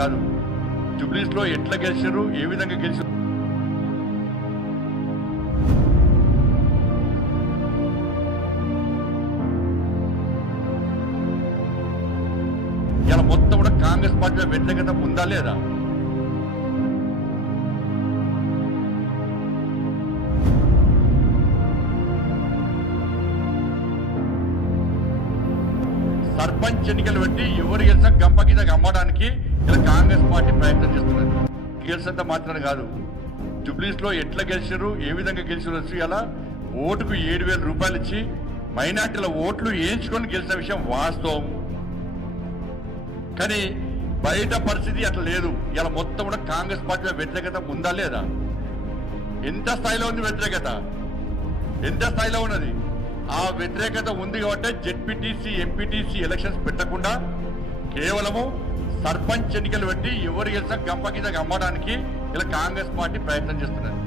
కాదు. జూబ్లీస్ లో ఎట్లా గెలిచారు, ఏ విధంగా గెలిచారు, ఇలా మొత్తం కూడా కాంగ్రెస్ పార్టీ వ్యతిరేకత ఉందా లేదా? సర్పంచ్ ఎన్నికలు పెట్టి ఎవరు గెలిచినా గంప కింద అమ్మడానికి ఇలా కాంగ్రెస్ పార్టీ ప్రయత్నం చేస్తున్నది. గెలిచినంత మాత్రమే కాదు, జూబ్లీస్ లో ఎట్లా గెలిచారు, ఏ విధంగా గెలిచారు, ఇలా ఓటుకు 7,000 రూపాయలు ఇచ్చి మైనార్టీల ఓట్లు వేయించుకొని గెలిచిన విషయం వాస్తవం. కానీ బయట పరిస్థితి అట్లా లేదు. ఇలా మొత్తం కూడా కాంగ్రెస్ పార్టీ వ్యతిరేకత ఉందా లేదా? ఎంత స్థాయిలో ఉంది వ్యతిరేకత? ఎంత స్థాయిలో ఉన్నది? ఆ వ్యతిరేకత ఉంది కాబట్టి జెడ్పీటీసీ, ఎంపీటీసీ ఎలక్షన్స్ పెట్టకుండా కేవలము సర్పంచ్ ఎన్నికలు పెట్టి ఎవరు గెలిచినా గంప కింద అమ్మడానికి ఇలా కాంగ్రెస్ పార్టీ ప్రయత్నం చేస్తున్నారు.